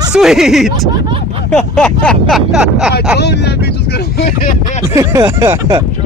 Sweet. I told you that bitch was gonna win.